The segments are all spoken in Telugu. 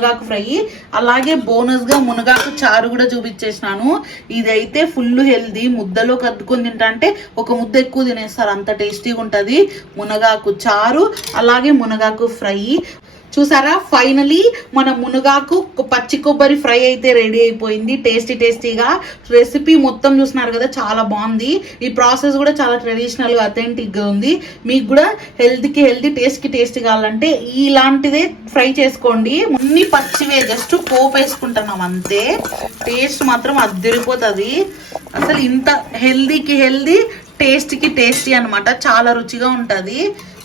మునగాకు ఫ్రై. అలాగే బోనస్గా మునగాకు చారు కూడా చూపించేసినాను. ఇదైతే ఫుల్ హెల్దీ ముద్దలో కద్దుకొని తింటా అంటే ఒక ముద్ద ఎక్కువ తినేస్తారు. అంత టేస్టీగా ఉంటది. మునగాకు చారు అలాగే మునగాకు ఫ్రై. చూసారా? ఫైనలీ మన మునగాకు పచ్చి కొబ్బరి ఫ్రై అయితే రెడీ అయిపోయింది. టేస్టీ టేస్టీగా రెసిపీ మొత్తం చూసినారు కదా చాలా బాగుంది. ఈ ప్రాసెస్ కూడా చాలా ట్రెడిషనల్ అథెంటిక్గా అథెంటిక్గా ఉంది. మీకు కూడా హెల్త్కి హెల్తీ టేస్ట్కి టేస్ట్ కావాలంటే ఇలాంటిదే ఫ్రై చేసుకోండి. అన్ని పచ్చివే జస్ట్ పోపు వేసుకుంటున్నాం అంతే. టేస్ట్ మాత్రం అద్దరిపోతుంది. అసలు ఇంత హెల్దీకి హెల్దీ టేస్ట్కి టేస్టీ అనమాట చాలా రుచిగా ఉంటుంది.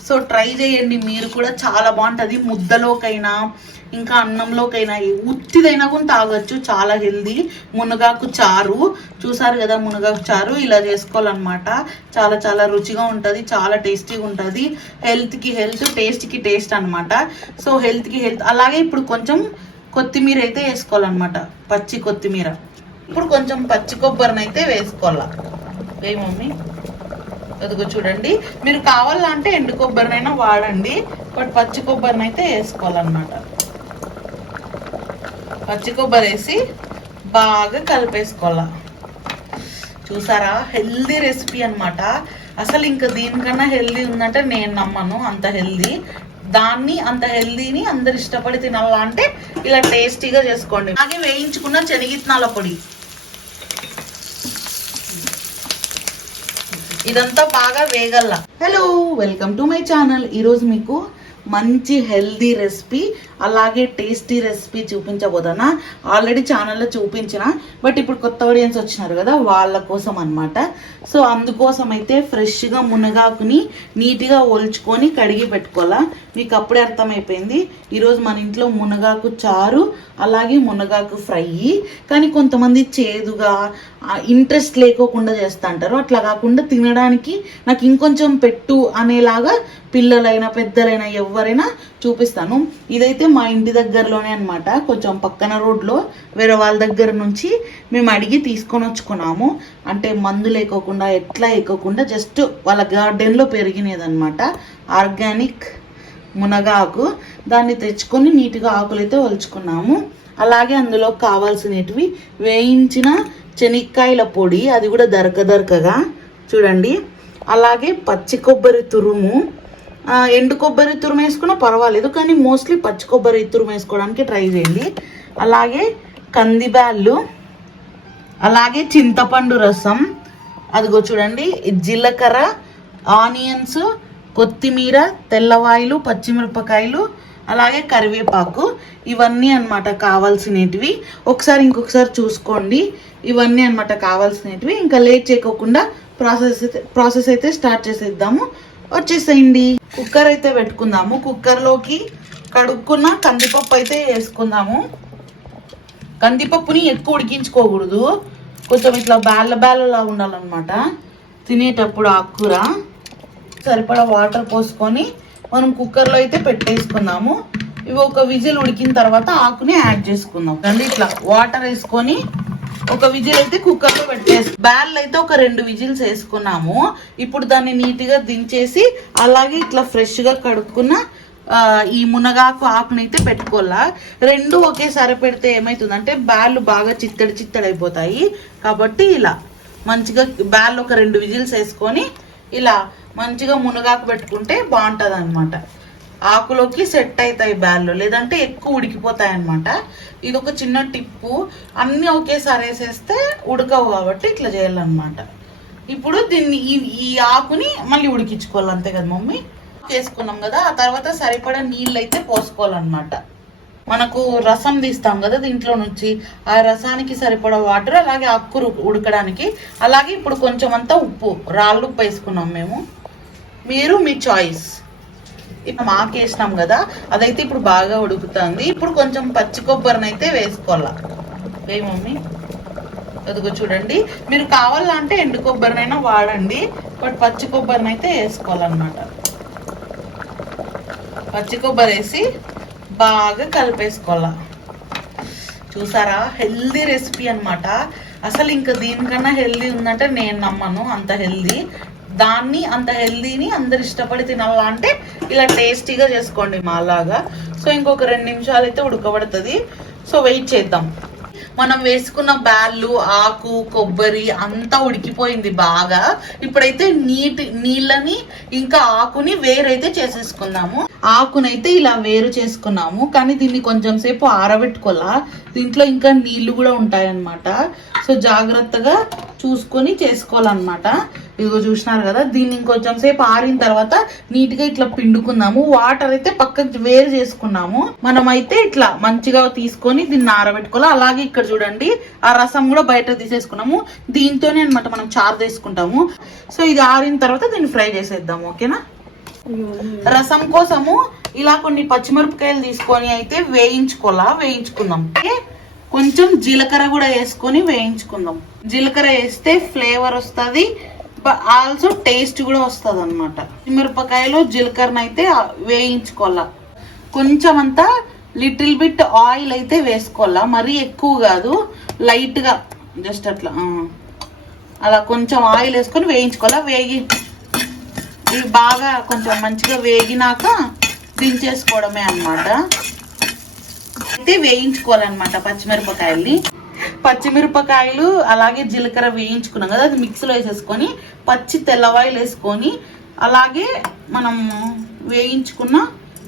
సో ట్రై చేయండి మీరు కూడా చాలా బాగుంటుంది. ముద్దలోకైనా ఇంకా అన్నంలోకైనా ఉత్తిదైనా కూడా తాగొచ్చు చాలా హెల్దీ. మునగాకు చారు చూసారు కదా మునగాకు చారు ఇలా చేసుకోవాలన్నమాట. చాలా చాలా రుచిగా ఉంటుంది చాలా టేస్టీగా ఉంటుంది. హెల్త్కి హెల్త్ టేస్ట్కి టేస్ట్ అనమాట సో హెల్త్కి హెల్త్ అలాగే ఇప్పుడు కొంచెం కొత్తిమీర అయితే వేసుకోవాలన్నమాట. పచ్చి కొత్తిమీర. ఇప్పుడు కొంచెం పచ్చి కొబ్బరిని అయితే వేసుకోవాలా. ఏ మమ్మీ. అదిగో చూడండి. మీరు కావాలంటే ఎండు కొబ్బరినైనా వాడండి. బట్ పచ్చి కొబ్బరిని అయితే వేసుకోవాలన్నమాట. పచ్చి కొబ్బరి వేసి బాగా కలిపేసుకోవాలా. చూసారా? హెల్దీ రెసిపీ అన్నమాట. అసలు ఇంకా దీనికన్నా హెల్దీ ఉందంటే నేను నమ్మను. అంత హెల్దీ. దాన్ని అంత హెల్దీని అందరు ఇష్టపడి తినాలంటే ఇలా టేస్టీగా చేసుకోండి. అలాగే వేయించుకున్న శనగిత్నాల పొడి. ఇదంతా బాగా వేగల్లా. Hello welcome to my channel ఈరోజు మీకు మంచి హెల్దీ రెసిపీ అలాగే టేస్టీ రెసిపీ చూపించబోదానా. ఆల్రెడీ ఛానల్లో చూపించిన బట్ ఇప్పుడు కొత్త ఆడియన్స్ వచ్చినారు కదా వాళ్ళ కోసం అన్నమాట. సో అందుకోసం అయితే ఫ్రెష్గా మునగాకుని నీట్గా ఒల్చుకొని కడిగి పెట్టుకోవాలా? మీకు అప్పుడే అర్థమైపోయింది. ఈరోజు మన ఇంట్లో మునగాకు చారు అలాగే మునగాకు ఫ్రై. కానీ కొంతమంది చేదుగా ఇంట్రెస్ట్ లేకోకుండా చేస్తా అంటారు. అట్లా కాకుండా తినడానికి నాకు ఇంకొంచెం పెట్టు అనేలాగా పిల్లలైనా పెద్దలైనా ఎవరైనా చూపిస్తాను. ఇదైతే మా ఇంటి దగ్గరలోనే అనమాట కొంచెం పక్కన రోడ్లో వేరే వాళ్ళ దగ్గర నుంచి మేము అడిగి తీసుకొని వచ్చుకున్నాము. అంటే మందులు ఎక్కకుండా ఎట్లా ఎక్కకుండా జస్ట్ వాళ్ళ గార్డెన్లో పెరిగినదనమాట ఆర్గానిక్ మునగాకు దాన్ని తెచ్చుకొని నీట్గా ఆకులైతే ఒలుచుకున్నాము అలాగే అందులో కావాల్సినవి వేయించిన చెనిక్కాయల పొడి అది కూడా దరక దరకగా చూడండి. అలాగే పచ్చి కొబ్బరి తురుము ఎండు కొబ్బరి తురుము వేసుకున్నా పర్వాలేదు కానీ మోస్ట్లీ పచ్చి కొబ్బరి తురుము వేసుకోవడానికి ట్రై చేయండి. అలాగే కందిబ్యాళ్ళు అలాగే చింతపండు రసం అదిగో చూడండి జీలకర్ర ఆనియన్స్ కొత్తిమీర తెల్లవాయిలు పచ్చిమిరపకాయలు అలాగే కరివేపాకు ఇవన్నీ అన్నమాట కావాల్సినటివి ఒకసారి ఇంకొకసారి చూసుకోండి ఇవన్నీ అన్నమాట కావాల్సినవి. ఇంకా లేట్ చేయకోకుండా ప్రాసెస్ అయితే ప్రాసెస్ అయితే స్టార్ట్ చేసేద్దాము. వచ్చేసేయండి. కుక్కర్ అయితే పెట్టుకుందాము. కుక్కర్లోకి కడుక్కున్న కందిపప్పు అయితే వేసుకుందాము. కందిపప్పుని ఎక్కువ ఉడికించుకోకూడదు. కొంచెం ఇట్లా బ్యాళ్ళ బ్యాళ్ళలా ఉండాలన్నమాట. తినేటప్పుడు ఆకుకూర సరిపడా వాటర్ పోసుకొని మనం కుక్కర్లో అయితే పెట్టేసుకుందాము. ఇవి ఒక విజిల్ ఉడికిన తర్వాత ఆకుని యాడ్ చేసుకుందాం. కానీ ఇట్లా వాటర్ వేసుకొని ఒక విజిల్ అయితే కుక్కర్లో పెట్టేసి బ్యాల్ అయితే ఒక రెండు విజిల్స్ వేసుకున్నాము. ఇప్పుడు దాన్ని నీట్గా దించేసి అలాగే ఇట్లా ఫ్రెష్గా కడుక్కున్న ఈ మునగాకు ఆకుని అయితే పెట్టుకోవాలా. రెండు ఒకేసారి పెడితే ఏమవుతుందంటే బ్యాళ్ళు బాగా చిత్తడి చిత్తడి అయిపోతాయి. కాబట్టి ఇలా మంచిగా బ్యాల్ ఒక రెండు విజిల్స్ వేసుకొని ఇలా మంచిగా మునగాకు పెట్టుకుంటే బాగుంటుంది అనమాట ఆకులోకి సెట్ అవుతాయి బ్యాళ్ళు లేదంటే ఎక్కువ ఉడికిపోతాయి అనమాట ఇది ఒక చిన్న టిప్పు. అన్నీ ఒకేసారి వేసేస్తే ఉడకవు కాబట్టి ఇట్లా చేయాలన్నమాట. ఇప్పుడు దీన్ని ఈ ఈ ఆకుని మళ్ళీ ఉడికించుకోవాలి అంతే కదా మమ్మీ? చేసుకున్నాం కదా ఆ తర్వాత సరిపడా నీళ్ళు అయితే పోసుకోవాలన్నమాట. మనకు రసం తీస్తాం కదా దీంట్లో నుంచి. ఆ రసానికి సరిపడా వాటర్ అలాగే అక్కురు ఉడకడానికి. అలాగే ఇప్పుడు కొంచెం అంతా ఉప్పు రాళ్ళు ఉప్పు వేసుకున్నాం మేము. మీరు మీ చాయిస్ ఇప్పుడు మాకేసినాం కదా అదైతే ఇప్పుడు బాగా ఉడుకుతుంది. ఇప్పుడు కొంచెం పచ్చి కొబ్బరిని అయితే వేసుకోవాలా. ఏ మమ్మీ అదిగో చూడండి. మీరు కావాలంటే ఎండు కొబ్బరినైనా వాడండి బట్ పచ్చి కొబ్బరిని అయితే వేసుకోవాలన్నమాట. పచ్చి కొబ్బరి వేసి బాగా కలిపేసుకోవాలా. చూసారా? హెల్దీ రెసిపీ అన్నమాట. అసలు ఇంకా దీనికన్నా హెల్దీ ఉందంటే నేను నమ్మను అంత హెల్దీ. దాన్ని అంత హెల్దీని అందరు ఇష్టపడి తినాలా అంటే ఇలా టేస్టీగా చేసుకోండి మాలాగా. సో ఇంకొక రెండు నిమిషాలు అయితే ఉడకబడుతుంది. సో వెయిట్ చేద్దాం. మనం వేసుకున్న బ్యాళ్ళు ఆకు కొబ్బరి అంతా ఉడికిపోయింది బాగా. ఇప్పుడైతే నీటి నీళ్ళని ఇంకా ఆకుని వేరైతే చేసేసుకుందాము. ఆకునైతే ఇలా వేరు చేసుకున్నాము. కానీ దీన్ని కొంచెం సేపు ఆరబెట్టుకోవాలా? దీంట్లో ఇంకా నీళ్ళు కూడా ఉంటాయన్నమాట. సో జాగ్రత్తగా చూసుకొని చేసుకోవాలన్నమాట. ఇదిగో చూసినారు కదా దీన్ని ఇంకొంచెం సేపు ఆరిన తర్వాత నీట్గా ఇట్లా పిండుకుందాము వాటర్ అయితే పక్కకి వేరు చేసుకున్నాము. మనం అయితే ఇట్లా మంచిగా తీసుకొని దీన్ని ఆరబెట్టుకోవాలి. అలాగే ఇక్కడ చూడండి ఆ రసం కూడా బయట తీసేసుకున్నాము. దీంతోనే అనమాట మనం చారు తీసుకుంటాము సో ఇది ఆరిన తర్వాత దీన్ని ఫ్రై చేసేద్దాం ఓకేనా? రసం కోసము ఇలా కొన్ని పచ్చిమిరపకాయలు తీసుకొని అయితే వేయించుకోవాలా? వేయించుకుందాం. ఓకే? కొంచెం జీలకర్ర కూడా వేసుకొని వేయించుకుందాం. జీలకర్ర వేస్తే ఫ్లేవర్ వస్తుంది. ఆల్సో టేస్ట్ కూడా వస్తుంది అనమాట మిరపకాయలో జీలకర్రను అయితే వేయించుకోవాలా. కొంచెం అంతా లిటిల్ బిట్ ఆయిల్ అయితే వేసుకోవాలా. మరీ ఎక్కువ కాదు. లైట్గా జస్ట్ అట్లా అలా కొంచెం ఆయిల్ వేసుకొని వేయించుకోవాలా. వేగి ఇవి బాగా కొంచెం మంచిగా వేగినాక దించేసుకోవడమే అన్నమాట. అయితే వేయించుకోవాలన్నమాట పచ్చిమిరపకాయల్ని. పచ్చిమిరపకాయలు అలాగే జీలకర్ర వేయించుకున్నాం కదా అది మిక్సీలో వేసేసుకొని పచ్చి తెల్లవాయిలు వేసుకొని అలాగే మనం వేయించుకున్న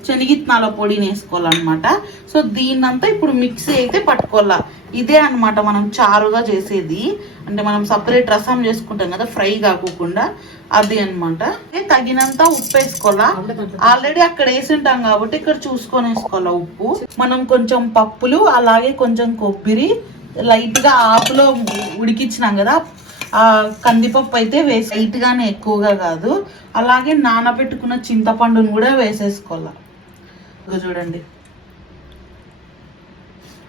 శనగిత్నాల పొడిని వేసుకోవాలన్నమాట. సో దీన్నంతా ఇప్పుడు మిక్సీ అయితే పట్టుకోవాలా. ఇదే అన్నమాట మనం చారుగా చేసేది. అంటే మనం సపరేట్ రసం చేసుకుంటాం కదా ఫ్రై కాకుండా అది అన్నమాట. తగినంత ఉప్పు వేసుకోవాలా? ఆల్రెడీ అక్కడ వేసి ఉంటాం కాబట్టి ఇక్కడ చూసుకొని వేసుకోవాలా ఉప్పు? మనం కొంచెం పప్పులు అలాగే కొంచెం కొబ్బరి లైట్గా ఆకులో ఉడికిచ్చినాం కదా ఆ కందిపప్పు అయితే వేసి లైట్ గానే ఎక్కువగా కాదు. అలాగే నానబెట్టుకున్న చింతపండును కూడా వేసేసుకోవాలా. చూడండి.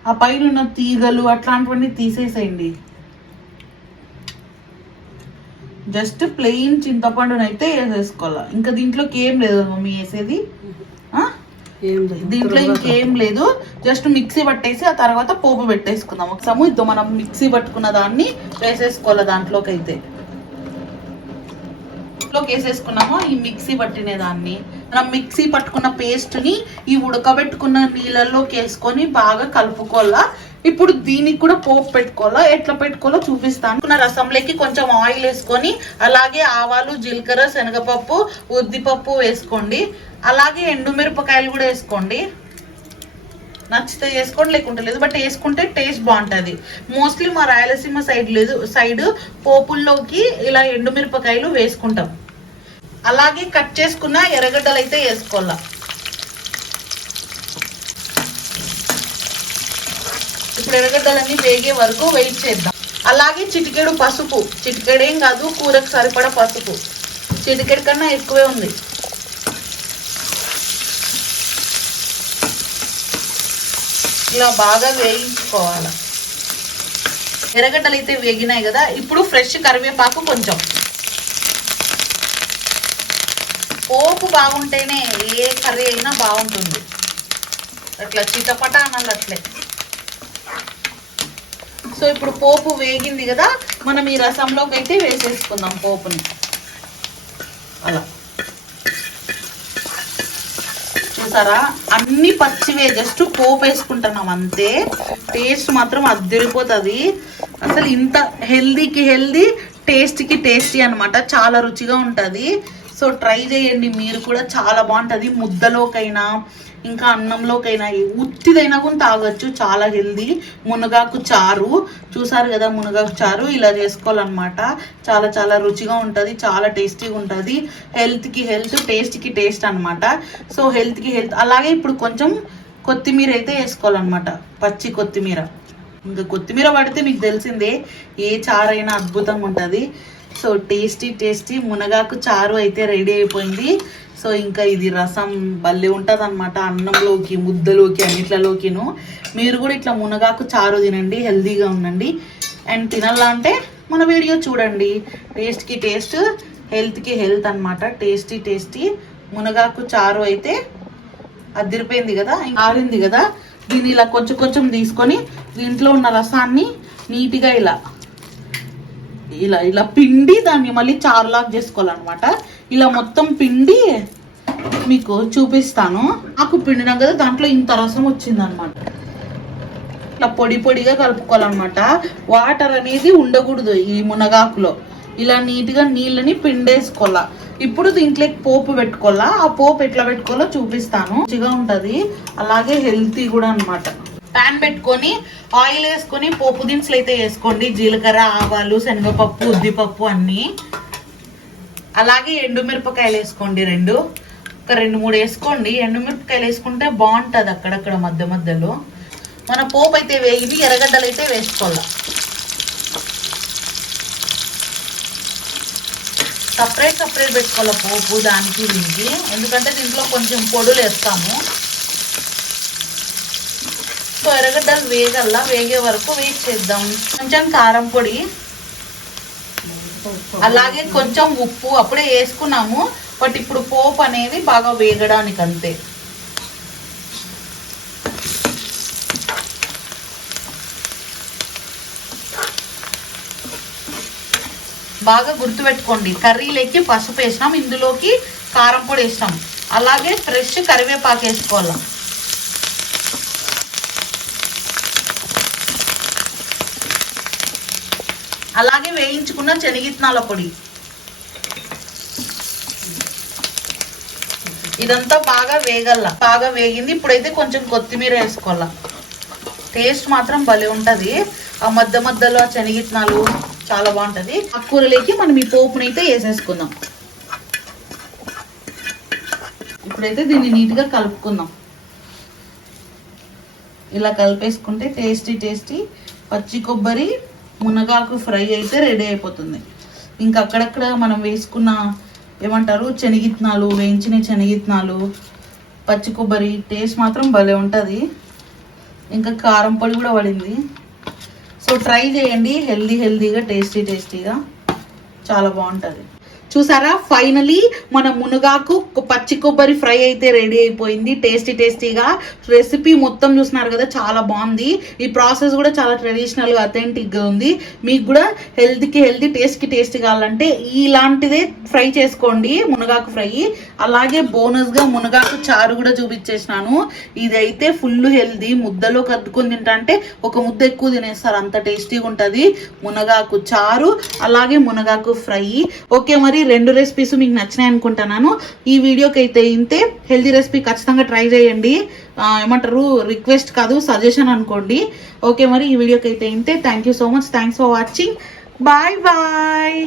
ఆ పైన తీగలు అట్లాంటివన్నీ తీసేసేయండి. జస్ట్ ప్లెయిన్ చింతపండుని అయితే వేసేసుకోవాలా. ఇంకా దీంట్లోకి ఏం లేదు మమ్మీ వేసేది? దీంట్లో ఇంకేం లేదు. జస్ట్ మిక్సీ పట్టేసి ఆ తర్వాత పోపు పెట్టేసుకుందాం. ఒకసారి ఇద్దో. మనం మిక్సీ పట్టుకున్న దాన్ని వేసేసుకోవాలి దాంట్లోకి అయితే. లోకి వేసేసుకున్నాము. ఈ మిక్సీ పట్టిన దాన్ని. మనం మిక్సీ పట్టుకున్న పేస్ట్ని ఈ ఉడకబెట్టుకున్న నీళ్ళలోకి వేసుకొని బాగా కలుపుకోవాలా. ఇప్పుడు దీనికి కూడా పోపు పెట్టుకోవాలా? ఎట్లా పెట్టుకోవాలో చూపిస్తాను. నా రసంలోకి కొంచెం ఆయిల్ వేసుకొని అలాగే ఆవాలు జీలకర్ర శనగపప్పు ఉద్దిపప్పు వేసుకోండి. అలాగే ఎండుమిరపకాయలు కూడా వేసుకోండి. నచ్చితే వేసుకోండి లేకుంటే లేదు. బట్ వేసుకుంటే టేస్ట్ బాగుంటుంది. మోస్ట్లీ మా రాయలసీమ సైడ్ లేదు సైడ్ పోపుల్లోకి ఇలా ఎండుమిరపకాయలు వేసుకుంటాం. అలాగే కట్ చేసుకున్న ఎర్రగడ్డలు అయితే వేసుకోవాలా? ఇప్పుడు ఎర్రగడ్డలన్నీ వేగే వరకు వెయిట్ చేద్దాం. అలాగే చిటికెడు పసుపు. చిటికెడేం కాదు కూరకు సరిపడా పసుపు. చిటికెడు కన్నా ఎక్కువే ఉంది. ఇలా బాగా వేయించుకోవాలి. ఎర్రగడ్డలు అయితే వేగినాయి కదా ఇప్పుడు ఫ్రెష్ కరివేపాకు కొంచెం. పోపు బాగుంటేనే ఏ కర్రీ అయినా బాగుంటుంది. అట్లా చిటపట అనాలి అట్లే సో ఇప్పుడు పోపు వేగింది కదా మనం ఈ రసంలోకి అయితే వేసేసుకుందాం పోపుని. అలా. చూసారా? అన్ని పచ్చివే జస్ట్ పోపు వేసుకుంటున్నాం అంతే. టేస్ట్ మాత్రం అద్దరిపోతుంది అసలు ఇంత హెల్దీకి హెల్దీ టేస్ట్కి టేస్టీ అన్నమాట. చాలా రుచిగా ఉంటుంది. సో ట్రై చేయండి. మీరు కూడా చాలా బాగుంటుంది. ముద్దలోకైనా ఇంకా అన్నంలోకైనా ఉత్తిదైనా కూడా తాగొచ్చు. చాలా హెల్దీ. మునగాకు చారు. చూసారు కదా మునగాకు చారు ఇలా చేసుకోవాలన్నమాట. చాలా చాలా రుచిగా ఉంటుంది. చాలా టేస్టీగా ఉంటుంది. హెల్త్కి హెల్త్ టేస్ట్కి టేస్ట్ అన్నమాట. సో హెల్త్కి హెల్త్. అలాగే ఇప్పుడు కొంచెం కొత్తిమీర అయితే వేసుకోవాలన్నమాట. పచ్చి కొత్తిమీర. ఇంకా కొత్తిమీర పడితే మీకు తెలిసిందే ఏ చారైనా అద్భుతంగా ఉంటుంది. సో టేస్టీ టేస్టీ మునగాకు చారు అయితే రెడీ అయిపోయింది. సో ఇంకా ఇది రసం భలే ఉంటుంది అనమాట అన్నంలోకి ముద్దలోకి అన్నిట్లలోకిను. మీరు కూడా ఇట్లా మునగాకు చారు తినండి హెల్దీగా ఉండండి. అండ్ తినాలంటే మన వీడియో చూడండి. టేస్ట్కి టేస్ట్ హెల్త్కి హెల్త్ అన్నమాట. టేస్టీ టేస్టీ మునగాకు చారు అయితే అదిరిపోయింది కదా ఇంకా ఆరింది కదా. దీన్ని ఇలా కొంచెం కొంచెం తీసుకొని దీంట్లో ఉన్న రసాన్ని నీట్గా ఇలా ఇలా ఇలా పిండి దాన్ని మళ్ళీ చారులాగా చేసుకోవాలన్నమాట. ఇలా మొత్తం పిండి మీకు చూపిస్తాను. ఆకు పిండినాం కదా దాంట్లో ఇంత రసం వచ్చిందనమాట ఇట్లా పొడి పొడిగా కలుపుకోవాలన్నమాట. వాటర్ అనేది ఉండకూడదు ఈ మునగాకులో. ఇలా నీట్గా నీళ్ళని పిండేసుకోవాలా. ఇప్పుడు దీంట్లోకి పోపు పెట్టుకోవాలా. ఆ పోపు ఎట్లా పెట్టుకోవాలో చూపిస్తాను. మంచిగా ఉంటుంది. అలాగే హెల్తీ కూడా అనమాట ప్యాన్ పెట్టుకొని ఆయిల్ వేసుకొని పోపు దినుసులు అయితే వేసుకోండి. జీలకర్ర ఆవాలు శనగపప్పు ఉద్దిపప్పు అన్నీ. అలాగే ఎండుమిరపకాయలు వేసుకోండి రెండు. ఒక రెండు మూడు వేసుకోండి. ఎండుమిరపకాయలు వేసుకుంటే బాగుంటుంది అక్కడక్కడ మధ్య మధ్యలో. మన పోపు అయితే వేగింది ఎర్రగడ్డలు అయితే వేసుకోవాలి. సపరేట్ సపరేట్ పెట్టుకోవాలి పోపు దానికి దీనికి. ఎందుకంటే దీంట్లో కొంచెం పొడులు వేస్తాము. సో ఎర్రగడ్డలు వేగల్లా వేగే వరకు వెయిట్ చేద్దాం. కొంచెం కారం పొడి అలాగే కొంచెం ఉప్పు అప్పుడే వేసుకున్నాము. బట్ ఇప్పుడు పోపు అనేది బాగా వేగడానికి అంతే బాగా గుర్తుపెట్టుకోండి కర్రీలోకి పసుపు వేసినాం ఇందులోకి కారం పొడి వేసినాం. అలాగే ఫ్రెష్ కరివేపాకు వేసుకోవాలి. అలాగే వేయించుకున్న శనగిత్నాల పొడి. ఇదంతా బాగా వేగల్ల బాగా వేగింది. ఇప్పుడైతే కొంచెం కొత్తిమీర వేసుకోవాల. టేస్ట్ మాత్రం భలే ఉంటుంది. ఆ మధ్య మధ్యలో ఆ శనగిత్నాలు చాలా బాగుంటుంది. ఆ కూరలోకి మనం ఈ పోపునైతే వేసేసుకుందాం. ఇప్పుడైతే దీన్ని నీట్గా కలుపుకుందాం. ఇలా కలిపేసుకుంటే టేస్టీ టేస్టీ పచ్చి కొబ్బరి మునగాకు ఫ్రై అయితే రెడీ అయిపోతుంది. ఇంకా అక్కడక్కడ మనం వేసుకున్న ఏమంటారు? శనగిత్నాలు వేయించిన శనగిత్నాలు పచ్చి కొబ్బరి టేస్ట్ మాత్రం భలే ఉంటుంది. ఇంకా కారం పొడి కూడా పడింది. సో ట్రై చేయండి. హెల్దీ హెల్దీగా టేస్టీ టేస్టీగా. చాలా బాగుంటుంది. చూసారా? ఫైనలీ మన మునగాకు పచ్చి కొబ్బరి ఫ్రై అయితే రెడీ అయిపోయింది. టేస్టీ టేస్టీగా రెసిపీ మొత్తం చూస్తున్నారు కదా చాలా బాగుంది. ఈ ప్రాసెస్ కూడా చాలా ట్రెడిషనల్గా అథెంటిక్గా ఉంది. మీకు కూడా హెల్త్కి హెల్తీ టేస్ట్కి టేస్టీ కావాలంటే ఇలాంటిదే ఫ్రై చేసుకోండి మునగాకు ఫ్రై. అలాగే బోనస్గా మునగాకు చారు కూడా చూపించేసినాను. ఇదైతే ఫుల్ హెల్దీ ముద్దలో కద్దుకొని తింటా అంటే ఒక ముద్ద ఎక్కువ తినేస్తారు అంత టేస్టీగా ఉంటుంది. మునగాకు చారు అలాగే మునగాకు ఫ్రై. ఓకే మరి రెండు రెసిపీస్ మీకు నచ్చినాయి అనుకుంటున్నాను. ఈ వీడియోకి అయితే ఇంతే. హెల్దీ రెసిపీ ఖచ్చితంగా ట్రై చేయండి. ఏమంటారు? రిక్వెస్ట్ కాదు సజెషన్ అనుకోండి. ఓకే మరి ఈ వీడియోకి అయితే ఇంతే. Thank you so much thanks for watching bye bye